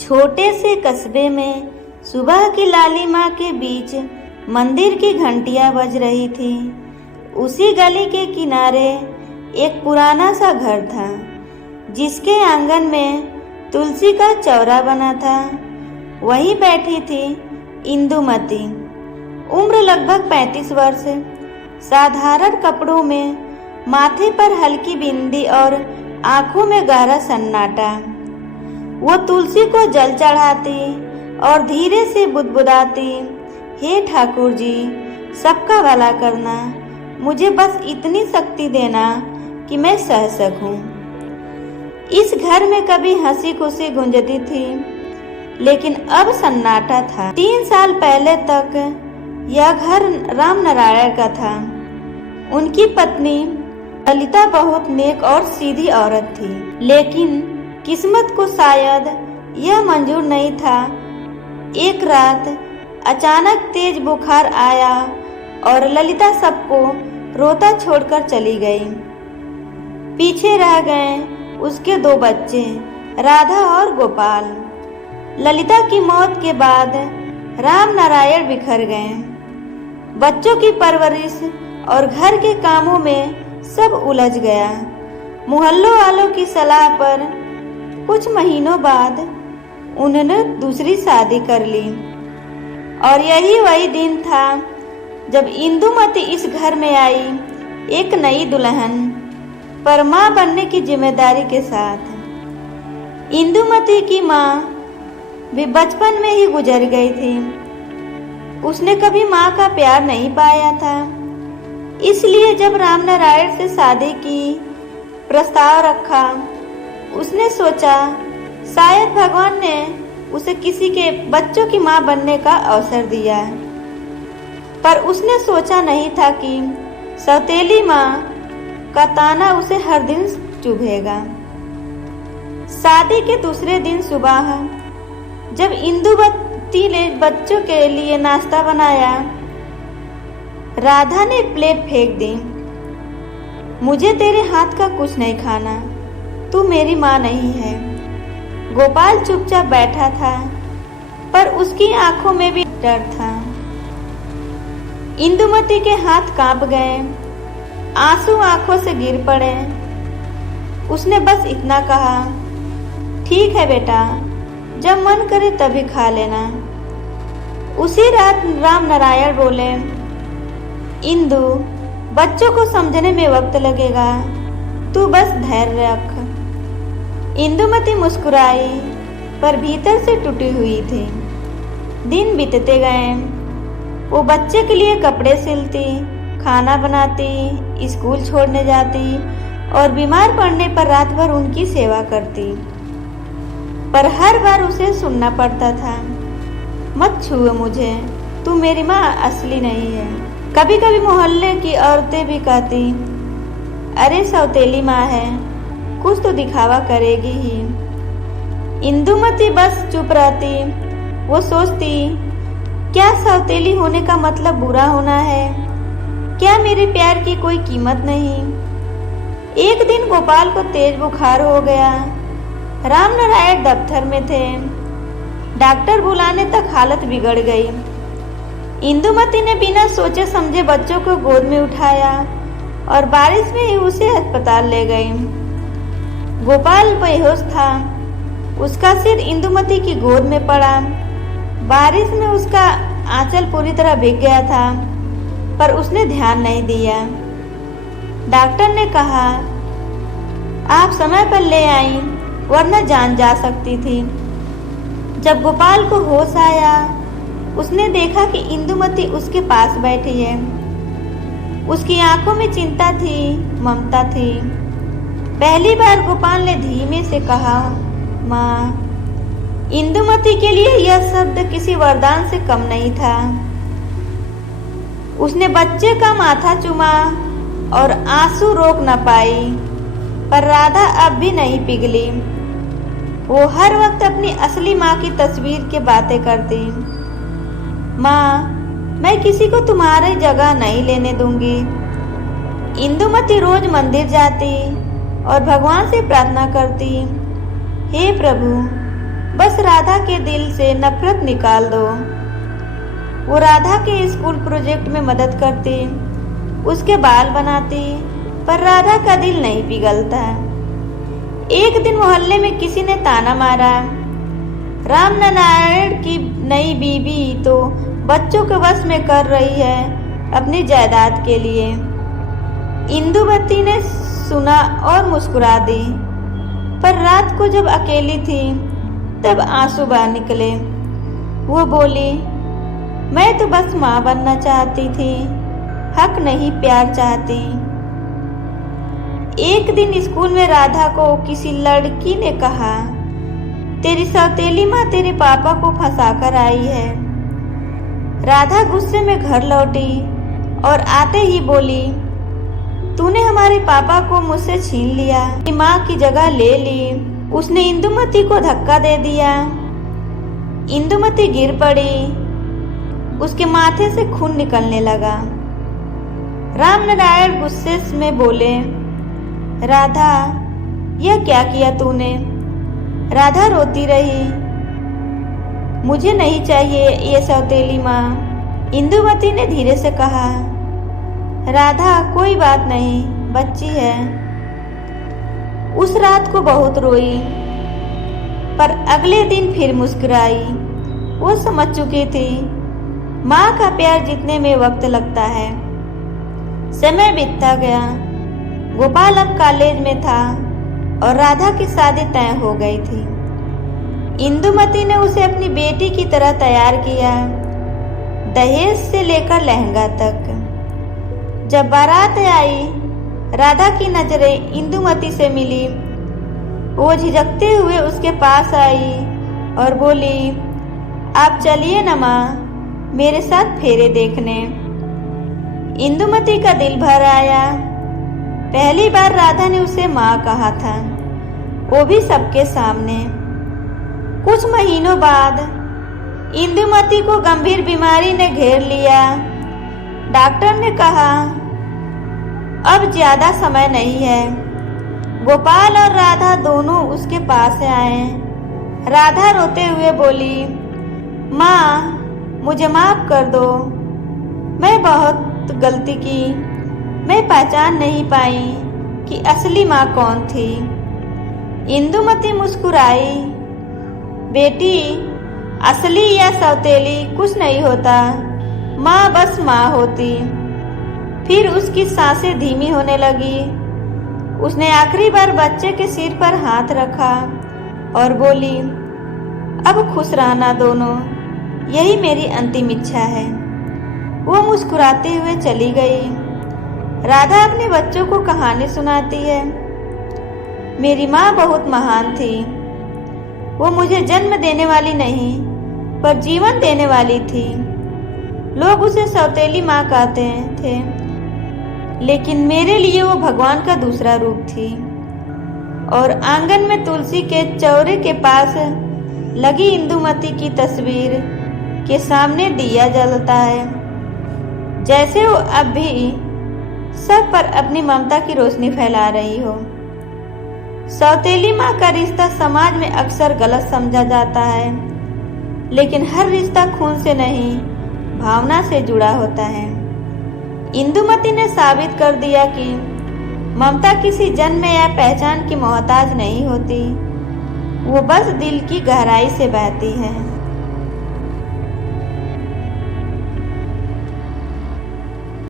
छोटे से कस्बे में सुबह की लालिमा के बीच मंदिर की घंटियां बज रही थी। उसी गली के किनारे एक पुराना सा घर था, जिसके आंगन में तुलसी का चौरा बना था। वहीं बैठी थी इंदुमती, उम्र लगभग 35 वर्ष। साधारण कपड़ों में, माथे पर हल्की बिंदी और आंखों में गहरा सन्नाटा। वो तुलसी को जल चढ़ाती और धीरे से बुदबुदाती, हे ठाकुर जी, सबका भला करना, मुझे बस इतनी शक्ति देना कि मैं सह सकूं। इस घर में कभी हंसी खुशी गूंजती थी, लेकिन अब सन्नाटा था। 3 साल पहले तक यह घर राम नारायण का था। उनकी पत्नी ललिता बहुत नेक और सीधी औरत थी, लेकिन किस्मत को शायद यह मंजूर नहीं था। एक रात अचानक तेज बुखार आया और ललिता सबको रोता छोड़कर चली गई। पीछे रह गए उसके 2 बच्चे, राधा और गोपाल। ललिता की मौत के बाद राम नारायण बिखर गए। बच्चों की परवरिश और घर के कामों में सब उलझ गया। मोहल्लों वालों की सलाह पर कुछ महीनों बाद उन्होंने दूसरी शादी कर ली। और यही वही दिन था जब इंदुमती इस घर में आई, एक नई दुल्हन, पर मां बनने की जिम्मेदारी के साथ। इंदुमती की मां भी बचपन में ही गुजर गई थी। उसने कभी मां का प्यार नहीं पाया था। इसलिए जब राम नारायण से शादी की प्रस्ताव रखा, उसने सोचा शायद भगवान ने उसे किसी के बच्चों की मां बनने का अवसर दिया। पर उसने सोचा नहीं था कि सौतेली मां का ताना उसे हर दिन चुभेगा। शादी के दूसरे दिन सुबह जब इंदुमती ने बच्चों के लिए नाश्ता बनाया, राधा ने प्लेट फेंक दी। मुझे तेरे हाथ का कुछ नहीं खाना, तू मेरी माँ नहीं है। गोपाल चुपचाप बैठा था, पर उसकी आंखों में भी डर था। इंदुमती के हाथ कांप गए, आंसू आंखों से गिर पड़े। उसने बस इतना कहा, ठीक है बेटा, जब मन करे तभी खा लेना। उसी रात राम नारायण बोले, इंदु, बच्चों को समझने में वक्त लगेगा, तू बस धैर्य रख। इंदुमती मुस्कुराई, पर भीतर से टूटी हुई थी। दिन बीतते गए। वो बच्चे के लिए कपड़े सिलती, खाना बनाती, स्कूल छोड़ने जाती और बीमार पड़ने पर रात भर उनकी सेवा करती। पर हर बार उसे सुनना पड़ता था, मत छुओ मुझे, तू मेरी माँ असली नहीं है। कभी कभी मोहल्ले की औरतें भी कहती, अरे सौतेली माँ है, कुछ तो दिखावा करेगी ही। इंदुमती बस चुप रहती। वो सोचती, क्या सौतेली होने का मतलब बुरा होना है? क्या मेरे प्यार की कोई कीमत नहीं? एक दिन गोपाल को तेज बुखार हो गया। राम नारायण दफ्तर में थे। डॉक्टर बुलाने तक हालत बिगड़ गई। इंदुमती ने बिना सोचे समझे बच्चों को गोद में उठाया और बारिश में ही उसे अस्पताल ले गई। गोपाल बेहोश था। उसका सिर इंदुमती की गोद में पड़ा। बारिश में उसका आंचल पूरी तरह भीग गया था, पर उसने ध्यान नहीं दिया। डॉक्टर ने कहा, आप समय पर ले आई, वरना जान जा सकती थी। जब गोपाल को होश आया, उसने देखा कि इंदुमती उसके पास बैठी है। उसकी आंखों में चिंता थी, ममता थी। पहली बार गोपाल ने धीमे से कहा, माँ। इंदुमती के लिए यह शब्द किसी वरदान से कम नहीं था। उसने बच्चे का माथा चूमा और आंसू रोक न पाई। पर राधा अब भी नहीं पिघली। वो हर वक्त अपनी असली माँ की तस्वीर की बातें करती। माँ, मैं किसी को तुम्हारी जगह नहीं लेने दूंगी। इंदुमती रोज मंदिर जाती और भगवान से प्रार्थना करती, हे प्रभु, बस राधा के दिल से नफरत निकाल दो। वो राधा के स्कूल प्रोजेक्ट में मदद करती, उसके बाल बनाती, पर राधा का दिल नहीं पिघलता। एक दिन मोहल्ले में किसी ने ताना मारा, राम नारायण की नई बीवी तो बच्चों के वश में कर रही है अपनी जायदाद के लिए। इंदुमती ने सुना और मुस्कुरा दी, पर रात को जब अकेली थी तब आंसू बह निकले। वो बोली, मैं तो बस माँ बनना चाहती थी, हक नहीं प्यार चाहती। एक दिन स्कूल में राधा को किसी लड़की ने कहा, तेरी सौतेली माँ तेरे पापा को फंसा कर आई है। राधा गुस्से में घर लौटी और आते ही बोली, तूने हमारे पापा को मुझसे छीन लिया, माँ की जगह ले ली। उसने इंदुमती को धक्का दे दिया। इंदुमती गिर पड़ी, उसके माथे से खून निकलने लगा। राम नारायण गुस्से में बोले, राधा यह क्या किया तूने? राधा रोती रही, मुझे नहीं चाहिए ये सौतेली माँ। इंदुमती ने धीरे से कहा, राधा कोई बात नहीं, बच्ची है। उस रात को बहुत रोई, पर अगले दिन फिर मुस्कुराई। वो समझ चुकी थी माँ का प्यार जीतने में वक्त लगता है। समय बीतता गया। गोपाल अब कॉलेज में था और राधा की शादी तय हो गई थी। इंदुमती ने उसे अपनी बेटी की तरह तैयार किया, दहेज से लेकर लहंगा तक। जब बारात आई, राधा की नजरें इंदुमती से मिली। वो झिझकते हुए उसके पास आई और बोली, आप चलिए न माँ, मेरे साथ फेरे देखने। इंदुमती का दिल भर आया। पहली बार राधा ने उसे माँ कहा था, वो भी सबके सामने। कुछ महीनों बाद इंदुमती को गंभीर बीमारी ने घेर लिया। डॉक्टर ने कहा, अब ज्यादा समय नहीं है। गोपाल और राधा दोनों उसके पास आए। राधा रोते हुए बोली, माँ मुझे माफ कर दो, मैं बहुत गलती की। मैं पहचान नहीं पाई कि असली माँ कौन थी। इंदुमती मुस्कुराई, बेटी असली या सौतेली कुछ नहीं होता, माँ बस माँ होती। फिर उसकी सांसें धीमी होने लगी। उसने आखिरी बार बच्चे के सिर पर हाथ रखा और बोली, अब खुश रहना दोनों, यही मेरी अंतिम इच्छा है। वो मुस्कुराते हुए चली गई। राधा अपने बच्चों को कहानी सुनाती है, मेरी माँ बहुत महान थी। वो मुझे जन्म देने वाली नहीं, पर जीवन देने वाली थी। लोग उसे सौतेली माँ कहते थे, लेकिन मेरे लिए वो भगवान का दूसरा रूप थी। और आंगन में तुलसी के चौरे के पास लगी इंदुमती की तस्वीर के सामने दिया जलता है, जैसे वो अब भी सब पर अपनी ममता की रोशनी फैला रही हो। सौतेली माँ का रिश्ता समाज में अक्सर गलत समझा जाता है, लेकिन हर रिश्ता खून से नहीं, भावना से जुड़ा होता है। इंदुमती ने साबित कर दिया कि ममता किसी जन्म या पहचान की मोहताज नहीं होती, वो बस दिल की गहराई से बहती है।